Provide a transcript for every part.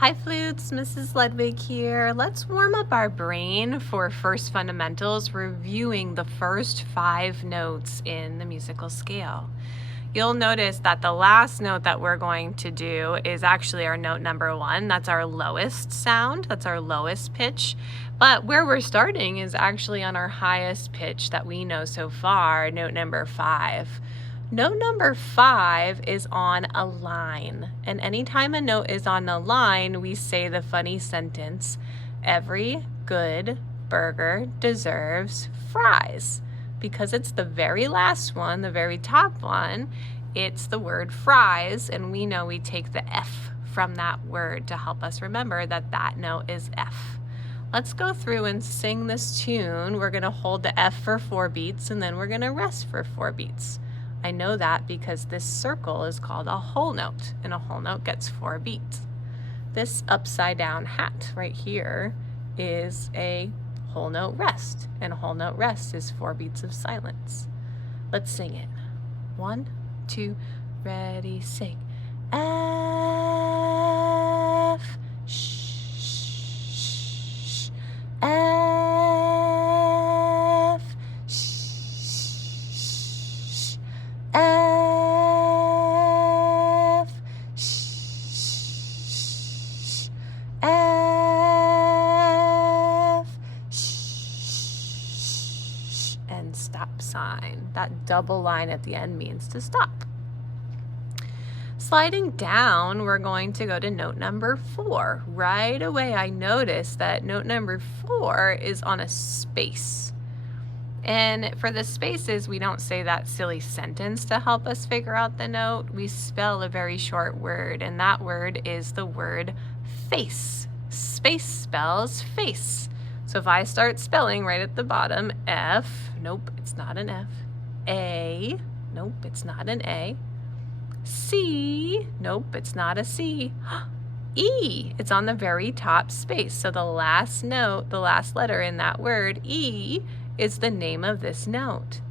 Hi Flutes, Mrs. Ledwig here. Let's warm up our brain for first fundamentals, reviewing the first 5 notes in the musical scale. You'll notice that the last note that we're going to do is actually our note number 1. That's our lowest sound, that's our lowest pitch. But where we're starting is actually on our highest pitch that we know so far, note number 5. Note number 5 is on a line, and anytime a note is on a line, we say the funny sentence, every good burger deserves fries. Because it's the very last one, the very top one, it's the word fries, and we know we take the F from that word to help us remember that that note is F. Let's go through and sing this tune. We're going to hold the F for 4 beats, and then we're going to rest for 4 beats. I know that because this circle is called a whole note, and a whole note gets 4 beats. This upside down hat right here is a whole note rest, and a whole note rest is 4 beats of silence. Let's sing it. 1, 2, ready, sing. F, sh, F, sh, F, sh, F, sh, and stop sign. That double line at the end means to stop. Sliding down, we're going to go to note number 4. Right away, I noticed that note number 4 is on a space. And for the spaces, we don't say that silly sentence to help us figure out the note. We spell a very short word, and that word is the word face. Space spells face. So if I start spelling right at the bottom, F, nope, it's not an F. A, nope, it's not an A. C, nope, it's not a C. E, it's on the very top space. So the last note, the last letter in that word, E, is the name of this note.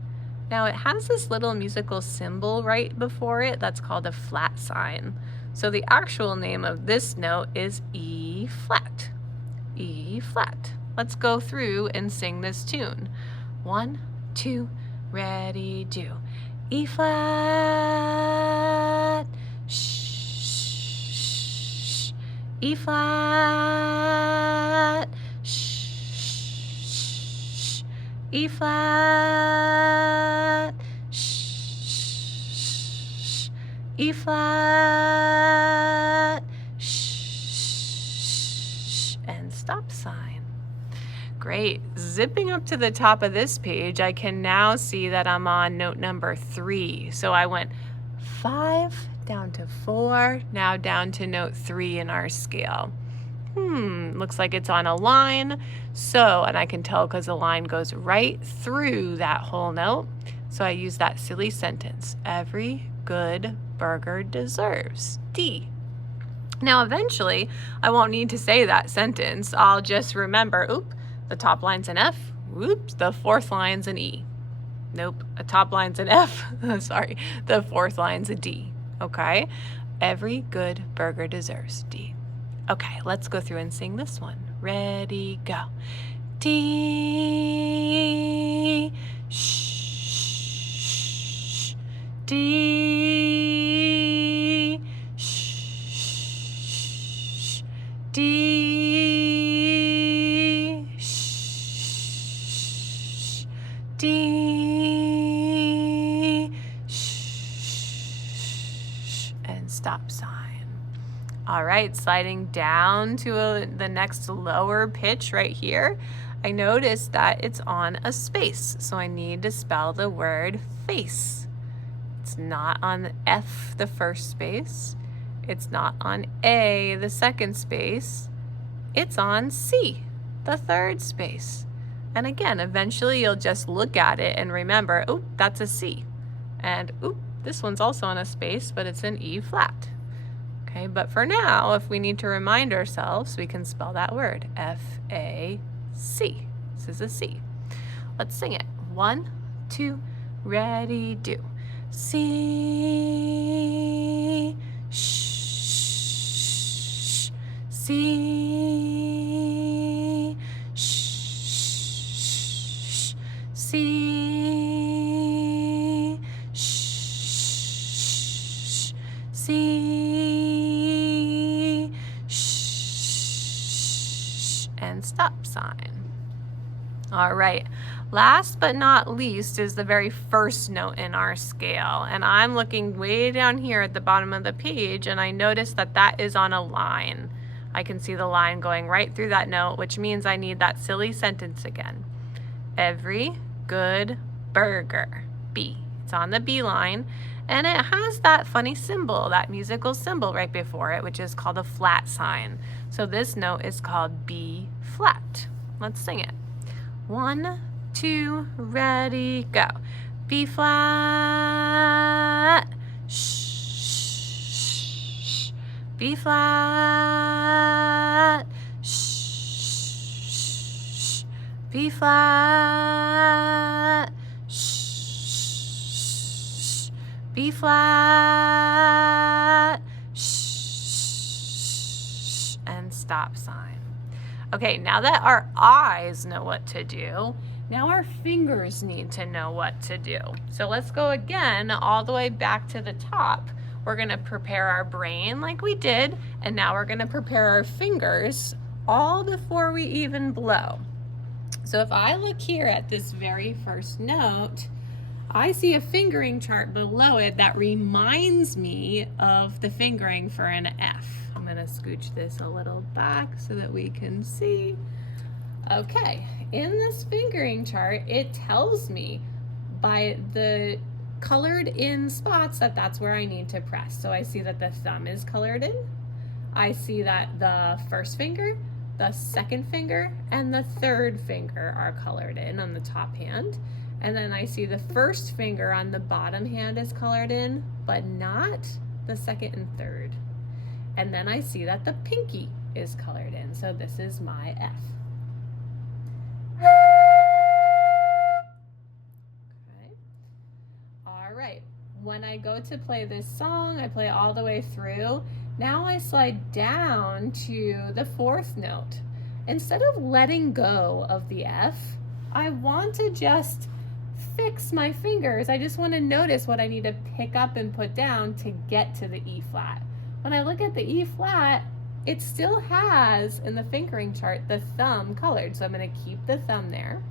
Now it has this little musical symbol right before it that's called a flat sign. So the actual name of this note is E flat. E flat. Let's go through and sing this tune. 1, 2, ready, do. E flat, shh, E flat, shh, E flat, shh, E flat, shh, and stop sign. Great. Zipping up to the top of this page, I can now see that I'm on note number 3. So I went 5 down to 4, now down to note 3 in our scale. Looks like it's on a line. So, and I can tell because the line goes right through that whole note. So I use that silly sentence. Every good burger deserves D. Now eventually, I won't need to say that sentence. I'll just remember, the top line's an F. Whoops, the 4th line's an E. Nope, a top line's an F. Sorry, the 4th line's a D. Okay, every good burger deserves D. Okay, let's go through and sing this one. Ready, go. D, shh, D, shh, D, shh, D, shh, and stop sign. All right, sliding down to the next lower pitch right here, I noticed that it's on a space, so I need to spell the word face. It's not on F, the first space. It's not on A, the second space. It's on C, the 3rd space. And again, eventually you'll just look at it and remember, that's a C. And this one's also on a space, but it's an E flat. Okay, but for now, if we need to remind ourselves, we can spell that word, F-A-C. This is a C. Let's sing it. 1, 2, ready, do. C, shh, C, sh, C, sh, C, sh, and stop sign. All right, last but not least is the very first note in our scale. And I'm looking way down here at the bottom of the page, and I notice that that is on a line. I can see the line going right through that note, which means I need that silly sentence again. Every good burger, B. It's on the B line, and it has that funny symbol, that musical symbol right before it, which is called a flat sign. So this note is called B flat. Let's sing it. 1, 2, ready, go. B flat, shh, B flat, shh, B flat, shh, B flat, shh, and stop sign. Okay, now that our eyes know what to do, now our fingers need to know what to do. So let's go again all the way back to the top. We're gonna prepare our brain like we did, and now we're gonna prepare our fingers all before we even blow. So if I look here at this very first note, I see a fingering chart below it that reminds me of the fingering for an F. I'm gonna scooch this a little back so that we can see. Okay, in this fingering chart, it tells me by the colored in spots that that's where I need to press. So I see that the thumb is colored in. I see that the first finger, the second finger, and the third finger are colored in on the top hand. And then I see the first finger on the bottom hand is colored in, but not the second and third. And then I see that the pinky is colored in. So this is my F. Okay. All right. When I go to play this song, I play all the way through. Now I slide down to the fourth note. Instead of letting go of the F, I want to just fix my fingers. I just want to notice what I need to pick up and put down to get to the E flat. When I look at the E flat, it still has in the fingering chart the thumb colored, so I'm going to keep the thumb there.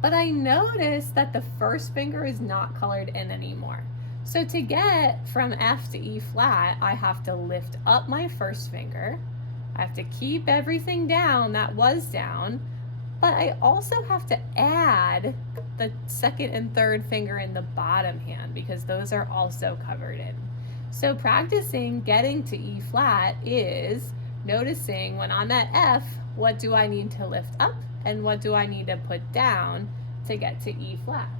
But I notice that the first finger is not colored in anymore. So to get from F to E flat, I have to lift up my first finger. I have to keep everything down that was down, but I also have to add the second and third finger in the bottom hand because those are also covered in. So practicing getting to E flat is noticing when I'm at F, what do I need to lift up and what do I need to put down to get to E flat.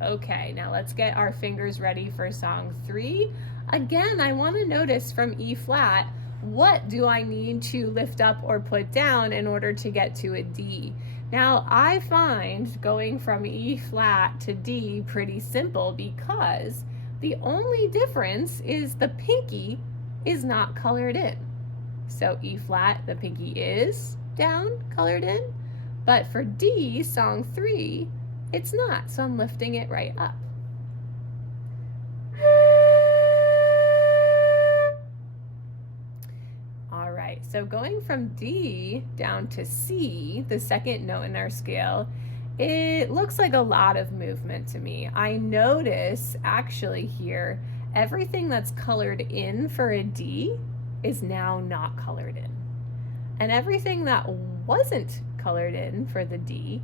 Okay, now let's get our fingers ready for song 3. Again, I want to notice from E flat, what do I need to lift up or put down in order to get to a D? Now, I find going from E flat to D pretty simple because the only difference is the pinky is not colored in. So E flat, the pinky is down, colored in, but for D, song 3, it's not, so I'm lifting it right up. All right, so going from D down to C, the second note in our scale, it looks like a lot of movement to me. I notice actually here, everything that's colored in for a D is now not colored in. And everything that wasn't colored in for the D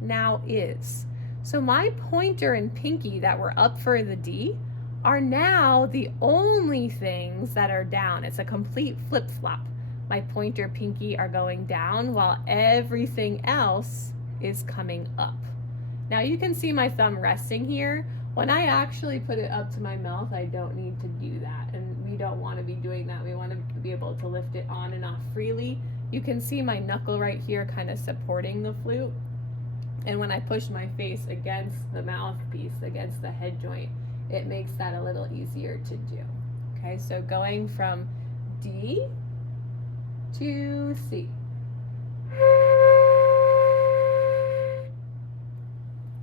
now is. So my pointer and pinky that were up for the D are now the only things that are down. It's a complete flip-flop. My pointer, pinky are going down while everything else is coming up. Now you can see my thumb resting here. When I actually put it up to my mouth, I don't need to do that, and we don't want to be doing that. We want to be able to lift it on and off freely. You can see my knuckle right here kind of supporting the flute. And when I push my face against the mouthpiece, against the head joint, it makes that a little easier to do. Okay, so going from D to C.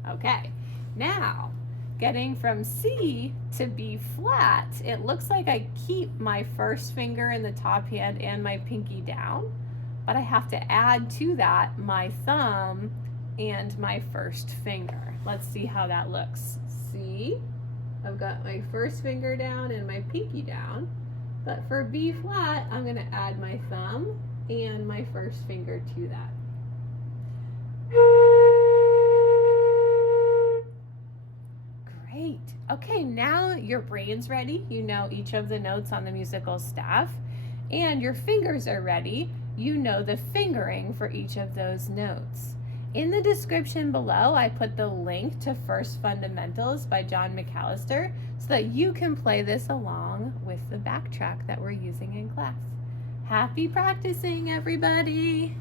Okay, now getting from C to B flat, it looks like I keep my first finger in the top hand and my pinky down, but I have to add to that my thumb and my first finger. Let's see how that looks. C, I've got my first finger down and my pinky down, but for B flat, I'm gonna add my thumb and my first finger to that. Great. Okay, now your brain's ready. You know each of the notes on the musical staff, and your fingers are ready. You know the fingering for each of those notes. In the description below, I put the link to First Fundamentals by John McAllister so that you can play this along with the backtrack that we're using in class. Happy practicing, everybody!